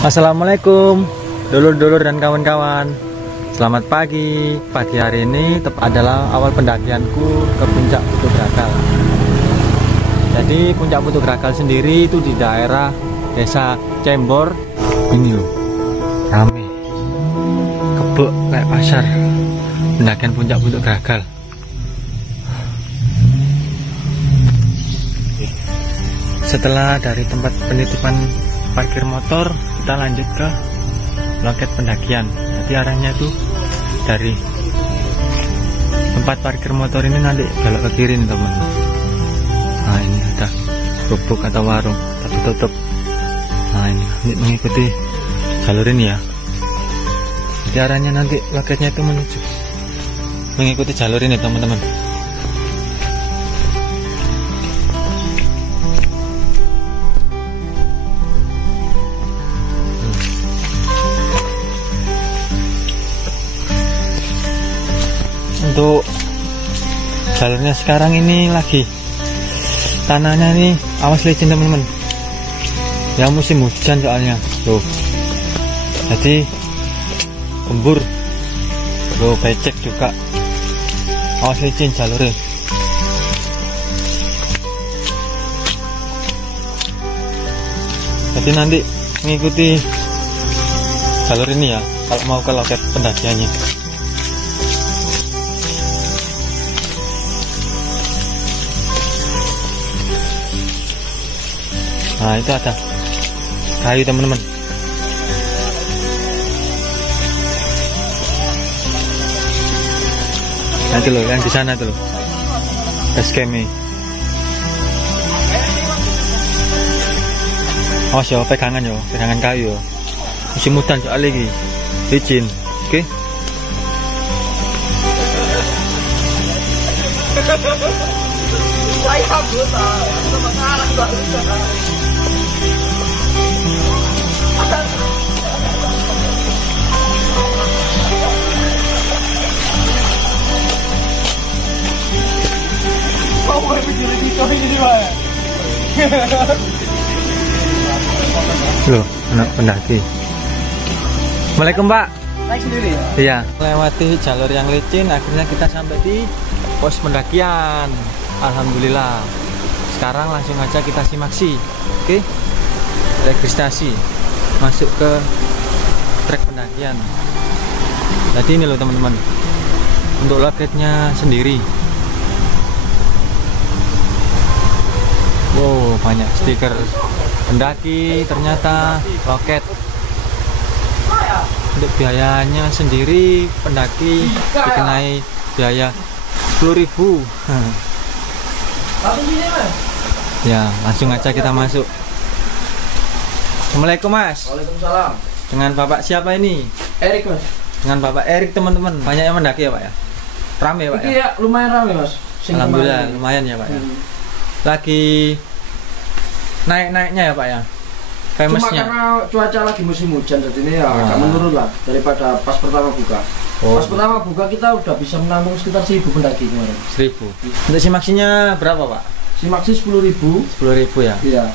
Assalamualaikum dulur-dulur dan kawan-kawan. Selamat pagi. Pagi hari ini adalah awal pendakianku ke puncak Putu Gragal. Jadi puncak Putu Gragal sendiri itu di daerah desa Cembor. Ini loh, rame, kebek kayak pasar. Pendakian puncak Putu Gragal. Setelah dari tempat penitipan parkir motor, kita lanjut ke loket pendakian. Jadi arahnya itu dari tempat parkir motor ini nanti belok ke kiri nih teman. Nah ini ada gubuk atau warung tapi tutup. Nah ini mengikuti jalur ini ya. Jadi arahnya nanti loketnya itu mengikuti jalur ini teman-teman. Untuk jalurnya sekarang ini lagi tanahnya ini awas licin teman-teman ya, musim hujan soalnya tuh, jadi gembur tuh, becek juga, awas licin jalurnya. Jadi nanti mengikuti jalur ini ya kalau mau ke loket pendakiannya. Nah itu ada kayu teman-teman. Nanti loh yang di sana tuh loh, base camp-nya. Oh yo pegangan kayu yo. Musim hujan soal lagi licin. Oke. Saya buta, sekarang enggak bisa. Loh, anak pendaki. Assalamualaikum Pak. Naik sendiri ya? Iya. Melewati jalur yang licin, akhirnya kita sampai di pos pendakian. Alhamdulillah. Sekarang langsung aja kita simaksi. Oke. Registrasi masuk ke trek pendakian. Jadi ini loh teman-teman, untuk loketnya sendiri. Wow, banyak stiker pendaki, ternyata loket. Untuk biayanya sendiri pendaki dikenai biaya 10.000. Ya, langsung aja kita masuk. Assalamualaikum Mas. Waalaikumsalam. Dengan Bapak siapa ini? Erik Mas. Dengan Bapak Erik teman-teman. Banyak yang mendaki ya Pak ya? Rame ya Pak ya? Iya, lumayan rame Mas. Alhamdulillah lumayan ya Pak ya. Lagi naik-naiknya ya Pak ya? Famousnya. Cuma karena cuaca lagi musim hujan, jadi ini ya agak menurun lah daripada pas pertama buka. Pas pertama buka kita udah bisa menampung sekitar 1.000 pendaki kemarin. 1.000. Untuk simaksinya berapa Pak? Simaksi 10.000. 10.000 ya? Iya.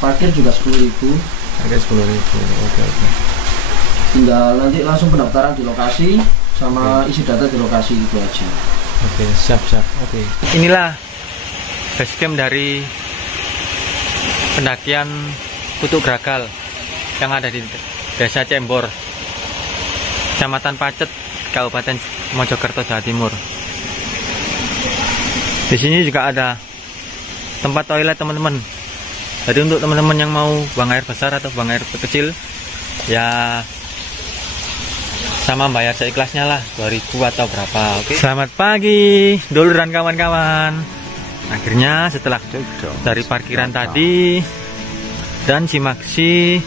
Parkir juga 10.000. Parkir 10.000. Oke. Tinggal nanti langsung pendaftaran di lokasi sama isi data di lokasi gitu aja. Oke, siap. Oke. Inilah base camp dari pendakian Putu Gragal yang ada di desa Cembor, Kecamatan Pacet, Kabupaten Mojokerto, Jawa Timur. Di sini juga ada tempat toilet teman-teman. Jadi untuk teman-teman yang mau buang air besar atau buang air kecil, ya sama bayar seikhlasnya lah, 2.000 atau berapa. Oke. Selamat pagi, dulur dan kawan-kawan. Akhirnya setelah dari parkiran tadi dan simaksi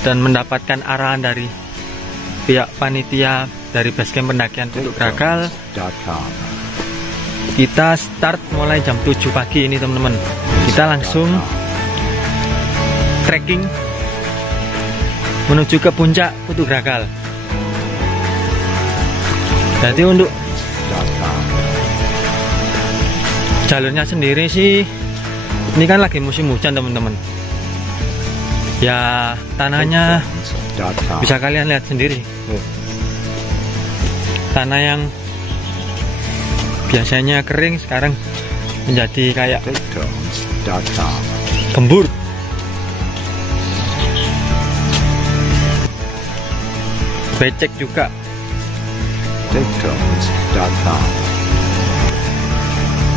dan mendapatkan arahan dari pihak panitia dari basecamp pendakian Putu Gragal, kita start mulai jam 7 pagi ini teman-teman. Kita langsung trekking menuju ke puncak Putu Gragal. Jadi untuk jalurnya sendiri sih, ini kan lagi musim hujan teman-teman. Ya tanahnya bisa kalian lihat sendiri. Tanah yang biasanya kering sekarang menjadi kayak gembur. Becek juga.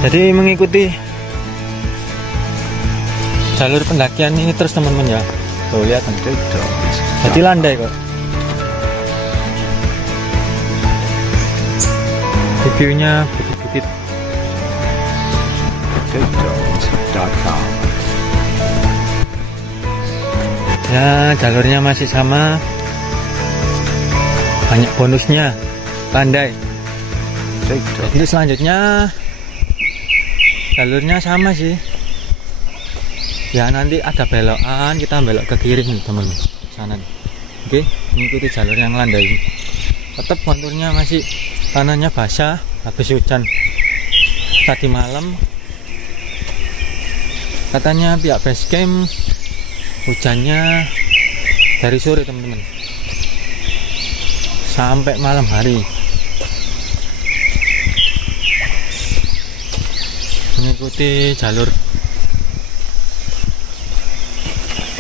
Jadi mengikuti jalur pendakian ini terus teman-teman ya. Tuh lihat, jadi landai kok. Reviewnya bukit-bukit. Ya jalurnya masih sama, banyak bonusnya, landai. Jadi selanjutnya jalurnya sama sih. Ya nanti ada belokan, kita belok ke kiri nih teman-teman, sana nih. Oke, mengikuti jalur yang landai ini. Tetap konturnya masih tanahnya basah habis hujan tadi malam. Katanya pihak base camp hujannya dari sore teman-teman sampai malam hari. Mengikuti jalur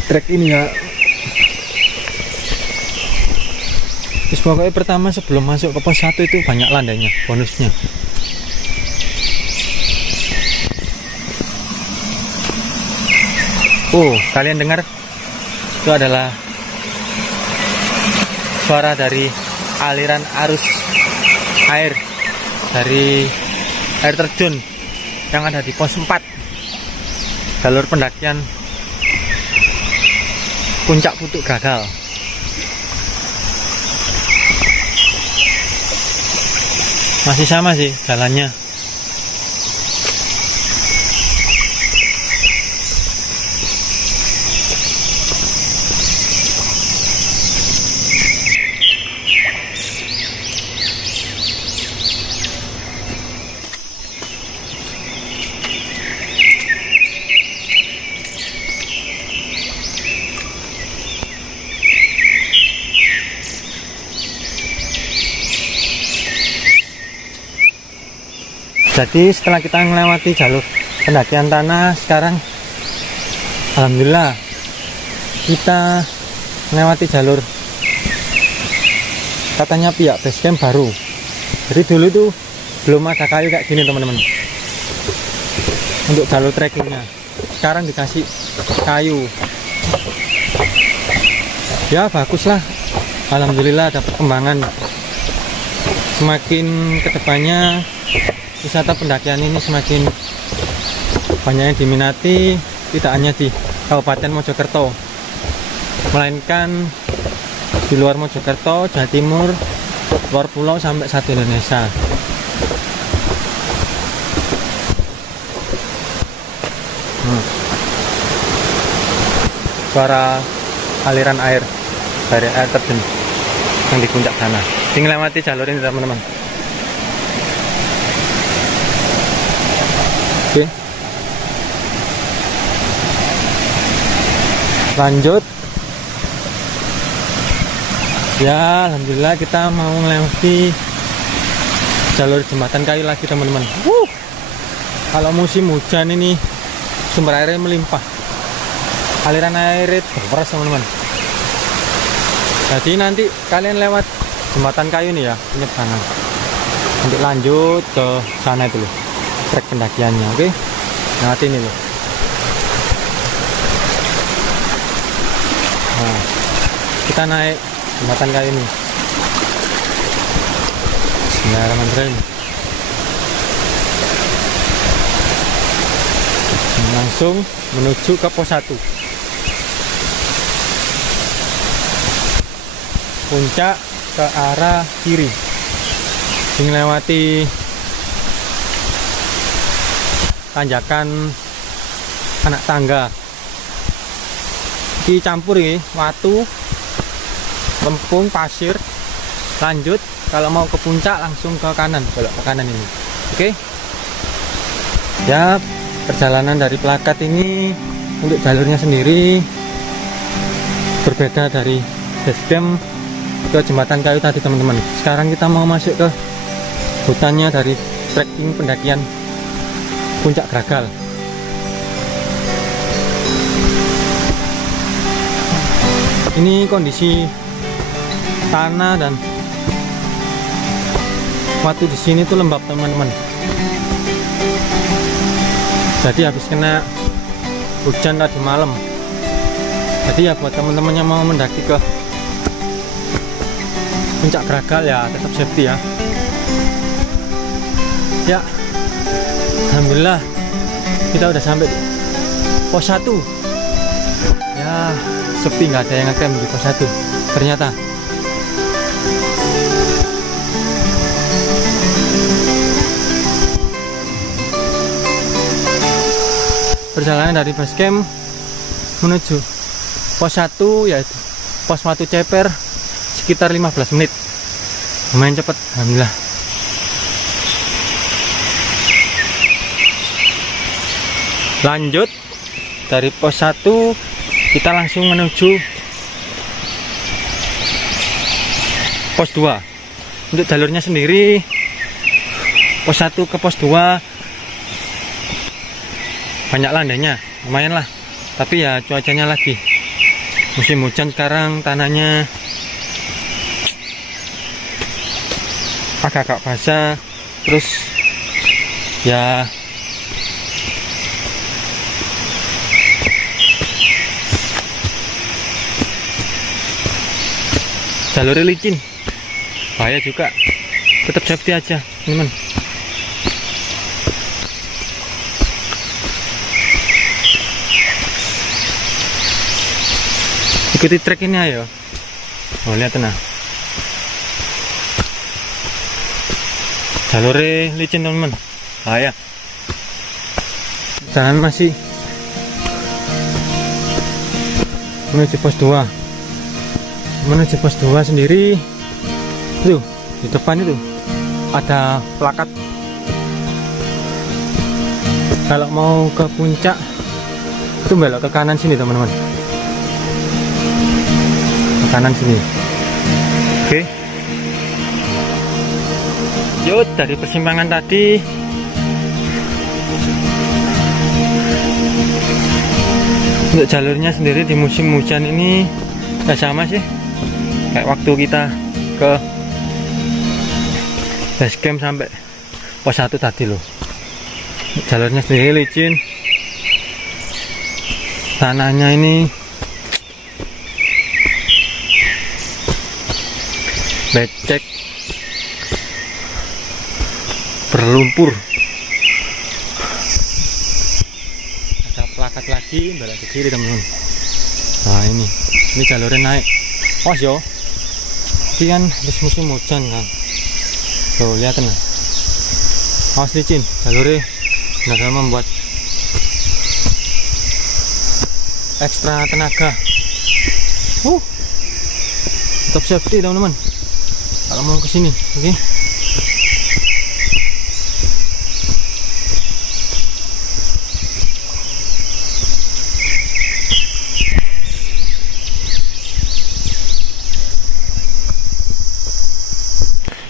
trek ini ya. Terus pokoknya pertama sebelum masuk ke pos 1 itu banyak landainya, bonusnya. Kalian dengar? Itu adalah suara dari aliran arus air dari air terjun yang ada di pos 4 jalur pendakian Puncak Putuk Gagal. Masih sama sih jalannya. Jadi setelah kita melewati jalur pendakian tanah, sekarang alhamdulillah kita melewati jalur katanya pihak base camp baru. Jadi dulu itu belum ada kayu kayak gini teman-teman untuk jalur trekkingnya. Sekarang dikasih kayu. Ya baguslah, alhamdulillah ada perkembangan. Semakin kedepannya wisata pendakian ini semakin banyak yang diminati, tidak hanya di Kabupaten Mojokerto, melainkan di luar Mojokerto, Jawa Timur, luar pulau sampai satu Indonesia. Suara aliran air dari air terjun yang di puncak sana. Tinggal lewati jalur ini teman-teman. Oke, lanjut ya. Alhamdulillah kita mau melewati jalur jembatan kayu lagi teman-teman. Kalau musim hujan ini sumber airnya melimpah, aliran air deras teman-teman. Jadi nanti kalian lewat jembatan kayu nih ya, penyeberangan untuk lanjut ke sana itu loh, trek pendakiannya. Oke, lewat ini loh. Nah, kita naik jembatan kayu ini. Bismillahirrahmanirrahim. Langsung menuju ke pos 1 puncak ke arah kiri, melewati tanjakan anak tangga. Dicampur ya, watu, lempung, pasir. Lanjut kalau mau ke puncak langsung ke kanan, belok ke kanan ini. Oke. Ya, perjalanan dari plakat ini untuk jalurnya sendiri berbeda dari base camp ke jembatan kayu tadi teman-teman. Sekarang kita mau masuk ke hutannya dari trekking pendakian Puncak Gragal. Ini kondisi tanah dan waktu di sini tuh lembab teman-teman. Jadi habis kena hujan tadi malam. Jadi ya buat teman-teman yang mau mendaki ke Puncak Gragal ya tetap safety ya. Ya, alhamdulillah kita udah sampai di pos 1. Ya, sepi, nggak ada yang ngecamp di pos 1 ternyata. Perjalanan dari base camp menuju pos 1 yaitu pos Watu Ceper sekitar 15 menit. Lumayan cepat, alhamdulillah. Lanjut dari pos 1 kita langsung menuju pos 2. Untuk jalurnya sendiri pos 1 ke pos 2 banyak landainya, lumayan lah. Tapi ya cuacanya lagi musim hujan sekarang, tanahnya agak-agak basah. Terus ya jalurnya licin, bahaya juga. Tetap safety aja teman-teman. Ikuti trek ini ayo. Oh lihat nah, jalurnya licin teman-teman, bahaya. Jalan masih menuju pos 2. Menuju pos 2 sendiri tuh di depan itu ada plakat kalau mau ke puncak itu belok ke kanan sini teman-teman, ke kanan sini. Oke, yuk dari persimpangan tadi untuk jalurnya sendiri di musim hujan ini ya sama sih kayak waktu kita ke base camp sampai pos 1 tadi loh. Jalurnya sendiri licin, tanahnya ini becek, berlumpur. Ada plakat lagi belok ke kiri teman-teman. Nah ini jalurnya naik. Oh yo, ini kan musim hujan kan. Tuh lihat nah, awas licin, jalurnya benar membuat ekstra tenaga. Tetap safety teman-teman kalau mau kesini. Oke.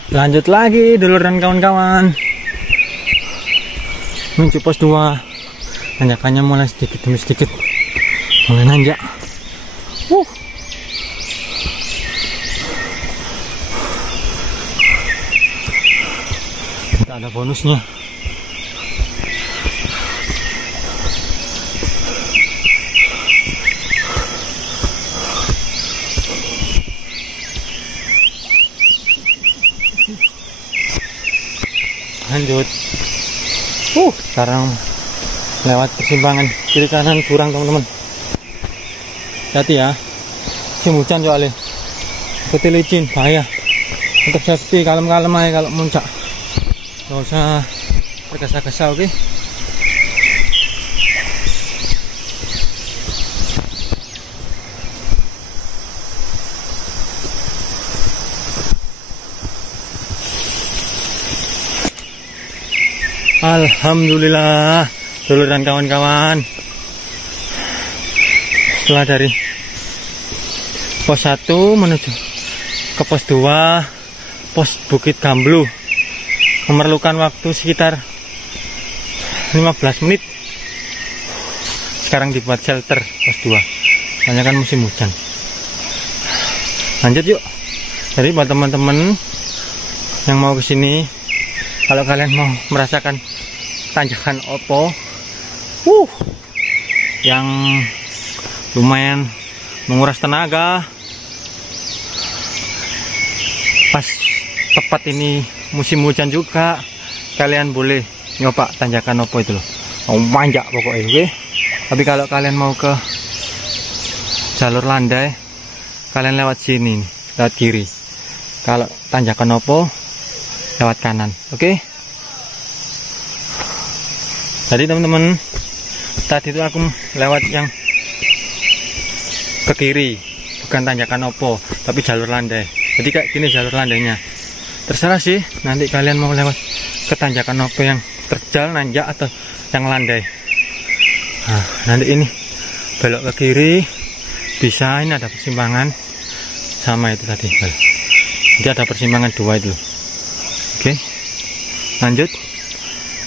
Lanjut lagi dulur dan kawan-kawan menuju pos 2. Nanjakannya mulai sedikit demi sedikit mulai nanjak. Tidak ada bonusnya. Lanjut. Sekarang lewat persimpangan kiri kanan jurang teman-teman. Hati ya, musim hujan soalnya, ikuti licin, bahaya. Untuk safety kalem-kalem aja kalau muncak, nggak usah tergesa-gesa. Oke. Alhamdulillah dulur dan kawan-kawan, setelah dari pos 1 menuju ke pos 2, pos Bukit Gamblu. Memerlukan waktu sekitar 15 menit. Sekarang dibuat shelter pos 2, soalnya kan musim hujan. Lanjut yuk. Jadi buat teman-teman yang mau kesini, kalau kalian mau merasakan tanjakan Opo yang lumayan menguras tenaga, pas tepat ini musim hujan juga, kalian boleh nyoba tanjakan Opo itu loh. Manjak pokoknya, oke. Tapi kalau kalian mau ke jalur landai, kalian lewat sini nih, lewat kiri. Kalau tanjakan Opo lewat kanan, oke. Jadi teman-teman, tadi itu aku lewat yang ke kiri, bukan tanjakan Opo, tapi jalur landai. Jadi kayak gini jalur landainya. Terserah sih, nanti kalian mau lewat ke tanjakan Opo yang terjal, nanjak, atau yang landai. Nah, nanti ini belok ke kiri, bisa ini ada persimpangan sama itu tadi. Jadi ada persimpangan 2 itu. Oke, lanjut.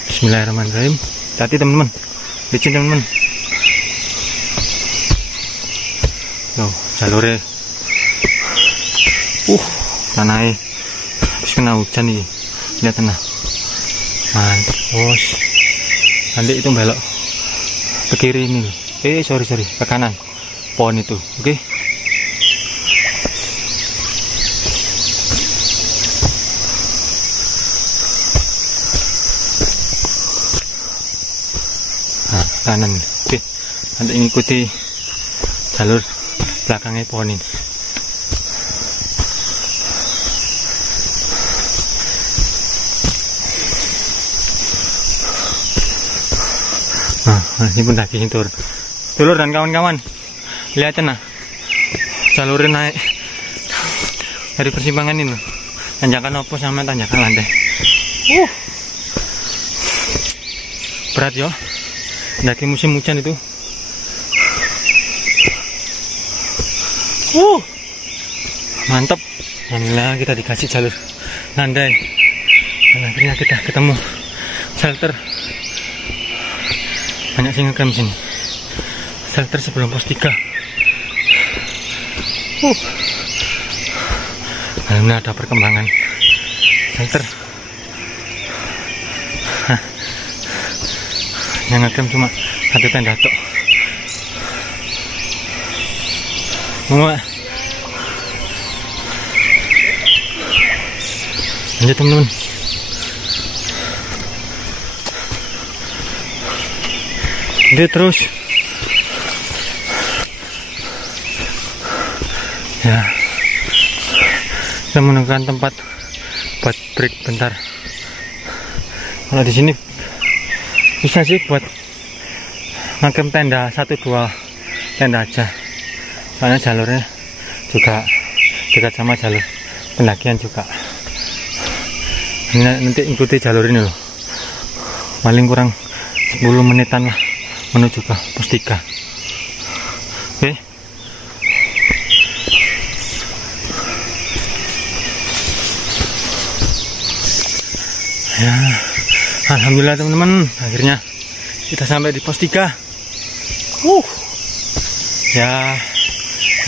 Bismillahirrahmanirrahim. Hati teman-teman, licin teman-teman. Loh, jalurnya tanahnya habis kena hujan nih. Lihat tenang. Mantap bos. Nanti itu belok ke kiri ini. Sorry ke kanan pohon itu. Oke. Nah, kanan. Oke. Nanti ikuti jalur belakangnya pohon ini. Nah, ini pendaki tur. Dulur dan kawan-kawan, lihat nah, jalurnya naik dari persimpangan ini loh. Tanjakan Opo sama tanjakan landai. Berat yo, pendaki musim hujan itu. Mantap. Alhamdulillah kita dikasih jalur landai. Dan akhirnya kita ketemu shelter. Banyak sih ngecamp sini. Shelter sebelum pos 3. Alhamdulillah ada perkembangan shelter. Yang ngecamp cuma satu tenda tok. Lanjut teman-teman. Dia terus ya, kita menemukan tempat buat break bentar. Kalau di sini bisa sih buat ngecamp tenda 1-2 tenda aja, soalnya jalurnya juga dekat sama jalur pendakian juga. Nanti ikuti jalur ini loh, paling kurang 10 menitan lah menuju ke pos 3. Oke. Ya, alhamdulillah teman-teman, akhirnya kita sampai di pos 3. Ya,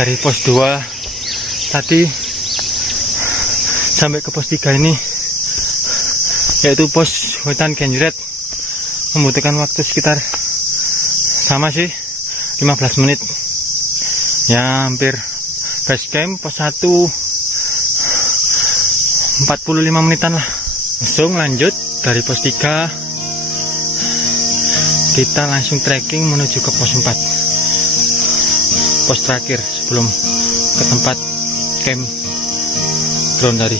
dari pos 2 tadi sampai ke pos 3 ini, yaitu pos hutan Genjret, membutuhkan waktu sekitar sama sih 15 menit ya, hampir. Base camp pos 1 45 menitan lah. Langsung lanjut dari pos 3, kita langsung trekking menuju ke pos 4, pos terakhir sebelum ke tempat camp ground dari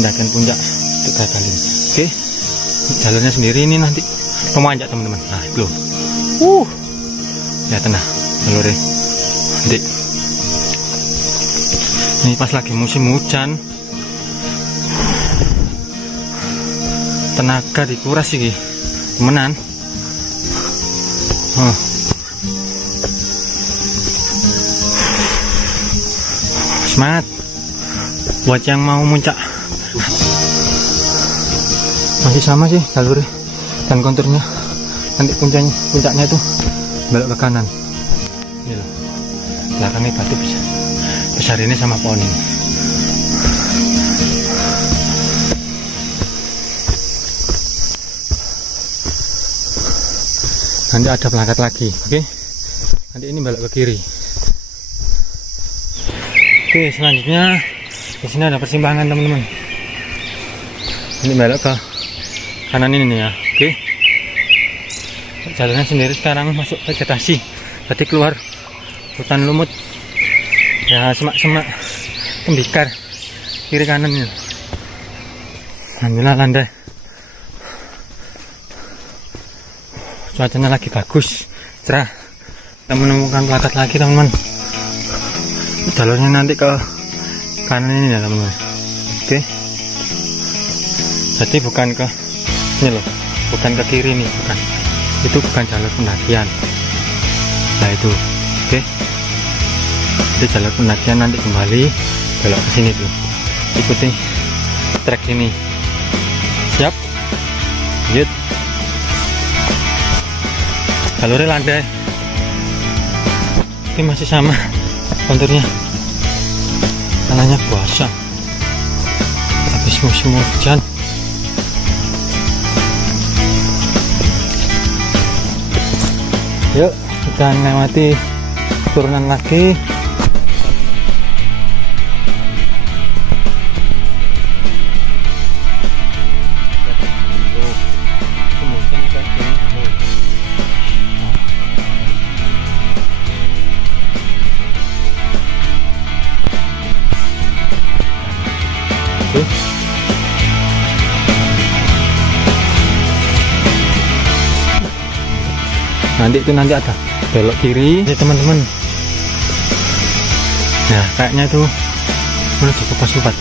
pendakian puncak Tegal Galing. Oke, jalurnya sendiri ini nanti memanjat teman-teman. Nah belum ya, tenang jalurnya. Nanti ini pas lagi musim hujan, tenaga dikuras sih temenan. Semangat buat yang mau muncak. Masih sama sih jalurnya dan konturnya. Nanti puncaknya itu belok ke kanan. Ini loh, belakangnya batu besar ini sama pohon ini. Nanti ada pelangkat lagi, oke? Nanti ini belok ke kiri. Oke, selanjutnya di sini ada persimpangan teman-teman. Ini belok ke kanan ini nih ya, oke? Jalannya sendiri sekarang masuk vegetasi, berarti keluar hutan lumut. Ya semak-semak, tembikar kiri kanannya. Alhamdulillah landai. Cuacanya lagi bagus, cerah. Kita menemukan plakat lagi teman-teman. Jalurnya nanti ke kanan ini ya teman-teman. Oke. Jadi bukan ke ini loh, bukan ke kiri nih, bukan. Itu bukan jalur pendakian. Nah itu, oke. Itu jalur pendakian, nanti kembali belok ke sini tuh. Ikuti trek ini. Siap? Lanjut. Jalurnya landai. Ini masih sama konturnya. Tanahnya basah. Habis musim hujan. Yuk kita melewati turunan lagi. Nanti ada belok kiri ya teman-teman. Nah kayaknya itu menuju ke pos 4.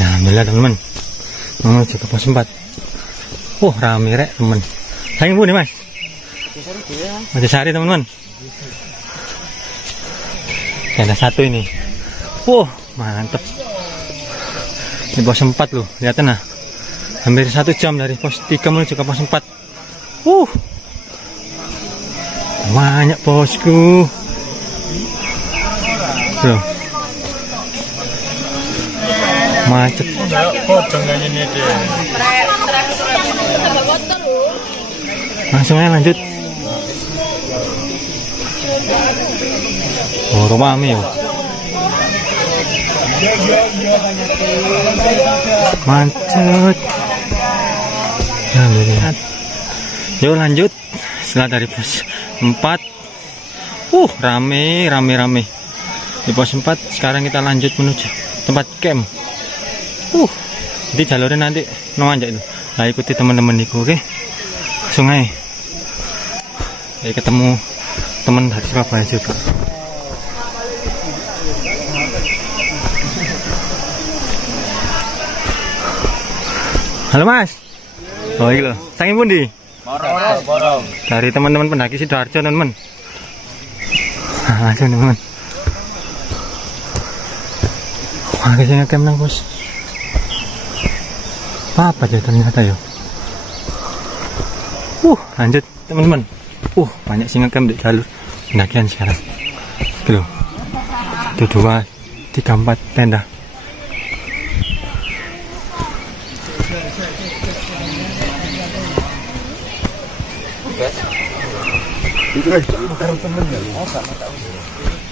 Ya alhamdulillah teman-teman, menuju ke pos 4. Rame rek teman. Sayang bu nih mas, masih sehari teman-teman. Ada satu ini. Mantep. Ini pos 4 loh, lihatin nah. Hampir 1 jam dari pos 3 menuju ke pos 4. Banyak bosku. Loh. Macet. Langsung aja lanjut. Rame ya. Mantap. Yuk lanjut. Setelah dari pos 4 rame di pos 4. Sekarang kita lanjut menuju tempat camp. Jadi jalurnya nanti nanjak itu. Nah ikuti teman-teman itu, oke? Sungai. Ketemu teman dari Surabaya juga. Halo mas. Ini loh, saking pundi? Borong. Dari teman-teman pendaki Sidoarjo teman-teman. Langsung teman-teman. Wah, kayaknya ngecamp nang bos. Apa aja ternyata ya. Lanjut teman-teman. Banyak sih ngecamp di jalur pendakian sekarang. Loh. Itu 2, 3, 4 tenda.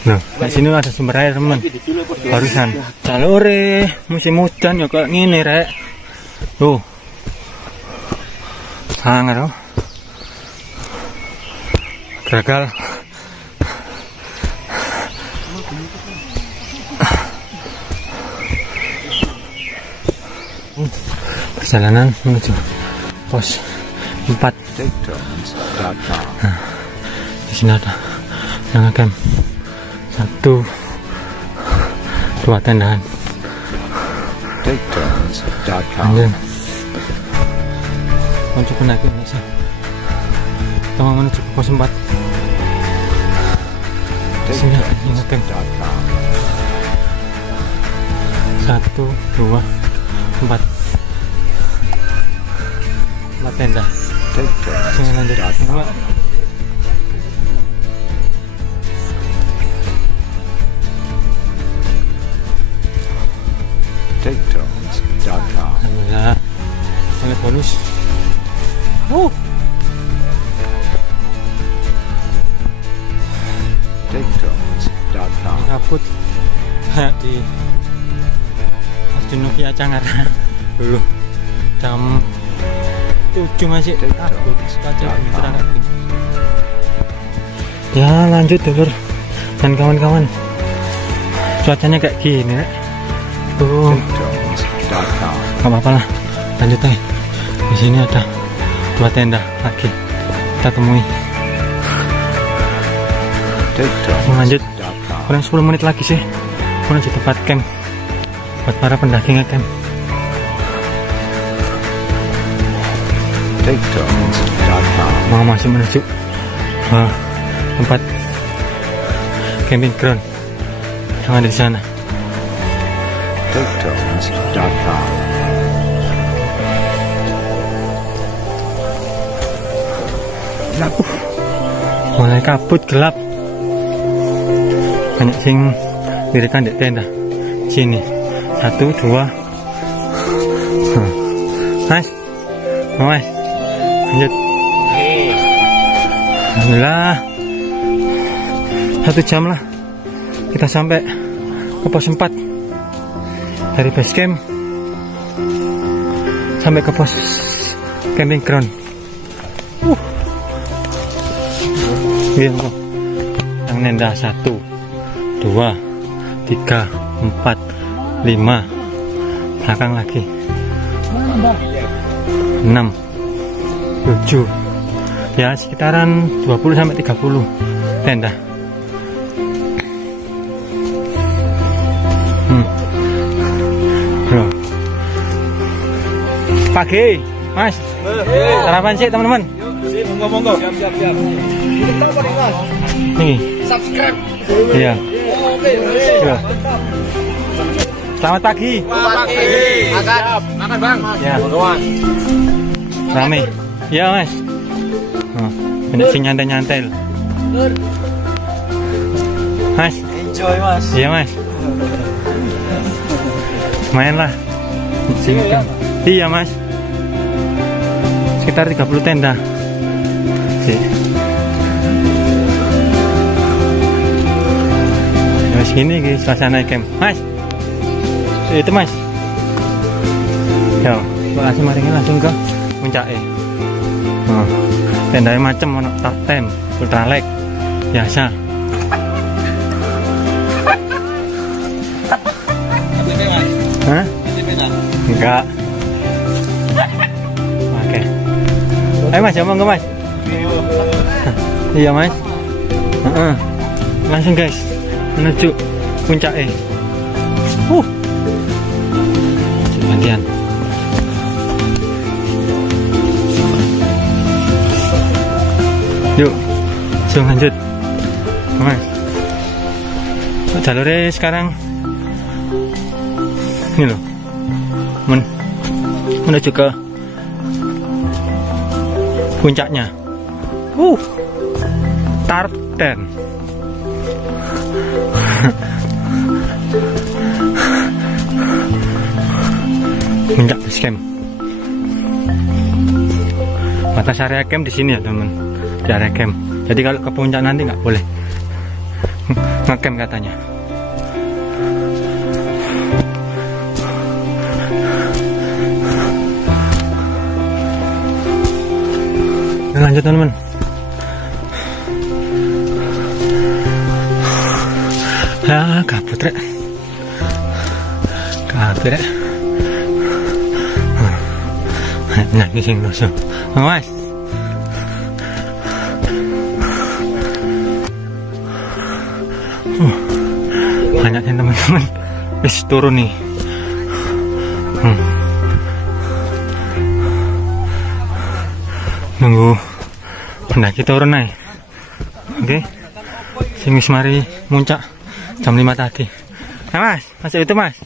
Nah, di sini ada sumber air teman. Barusan jalur musim hujan ya kayak gini rek. Tuh, sangat loh. Gagal. Perjalanan menuju pos 4. Nah, di sini ada yang ngecamp 1, 2 tendaan. Lanjut. Untuk pendaki Indonesia. Kita mau menuju ke pos 4. Sini ngetem. 1, 2, 4 tenda. Sini lanjut. TakeTones.com. Alhamdulillah, oleh bonus. TakeTones.com. Kabut kayak di Arjunovi Cangar dulu jam 7 masih kabut ya. Lanjut dulur dan kawan-kawan, cuacanya kayak gini ya. Tuh nggak apa-apa lah, lanjut aja. Di sini ada 2 tenda lagi kita temui. Lanjut, kurang 10 menit lagi sih menuju tempat camp buat para pendaki ngecamp. Mau masih menuju tempat camping ground yang ada di sana. TakeTones.com. Mulai kabut gelap, banyak sing dirikan di tenda sini. 1, 2 Mas, Mas, lanjut. Alhamdulillah 1 jam lah kita sampai ke pos 4 dari base camp sampai ke pos camping ground. Yang nenda 1, 2, 3, 4, 5, belakang lagi 6, 7, ya sekitaran 20 sampai 30 tenda. Bro. Pagi, Mas. Sarapan sih teman-teman. Monggo. Siap. Nih. Subscribe. Iya. Iya. Selamat pagi. Makan Bang. Ya. Rame. Iya Mas. Banyak sing nyantai-nyantai. Mas. Enjoy Mas. Iya Mas. Main lah. Iya Mas. Sekitar 30 tenda. Mas gini guys suasana camp. Mas. Itu Mas. Yo, langsung langsung ke puncaknya. Tendanya macam ono top 10, ultralight biasa. Hah? Enggak. Oke. Ayo Mas, ngomong ke Mas. Iya Mas. Langsung guys menuju puncaknya. Gantian. Yuk, langsung lanjut, Mas. Jalurnya sekarang ini loh, menuju ke puncaknya. Tarten. Puncak base camp. Batas area camp di sini ya teman, di area camp. Jadi kalau ke puncak nanti nggak boleh ngecamp katanya. Lanjut teman-teman. Ya kabut rek. Kabut rek. Nah, ini sing dosa. Mas. Banyaknya teman-teman. Wis turun nih. Nunggu pendaki turun nih. Oke. Sing wis mari muncak jam 5 tadi. Nah, Mas, masuk itu, Mas.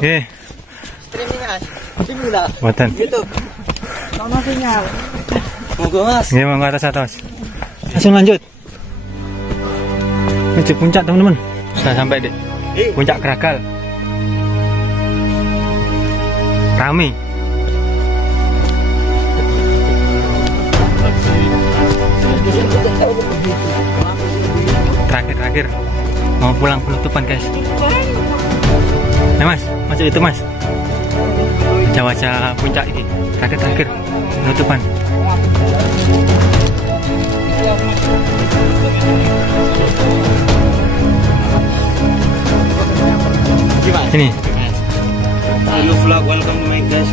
Nggih. Streaming, Mas. Streaming lah. Boten. YouTube. Ono sinyal. Monggo, Mas. Nggih, monggo atas. Langsung lanjut. Menuju puncak, teman-teman. Sudah sampai di puncak Gragal. Rame. Terakhir mau pulang penutupan, guys. Nah, Mas, masuk itu, Mas. Wajah puncak ini terakhir penutupan. Ini Halo vlog, welcome to my guys.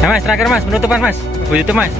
nah, Mas, terakhir, Mas, penutupan, Mas. Bu YouTube, Mas.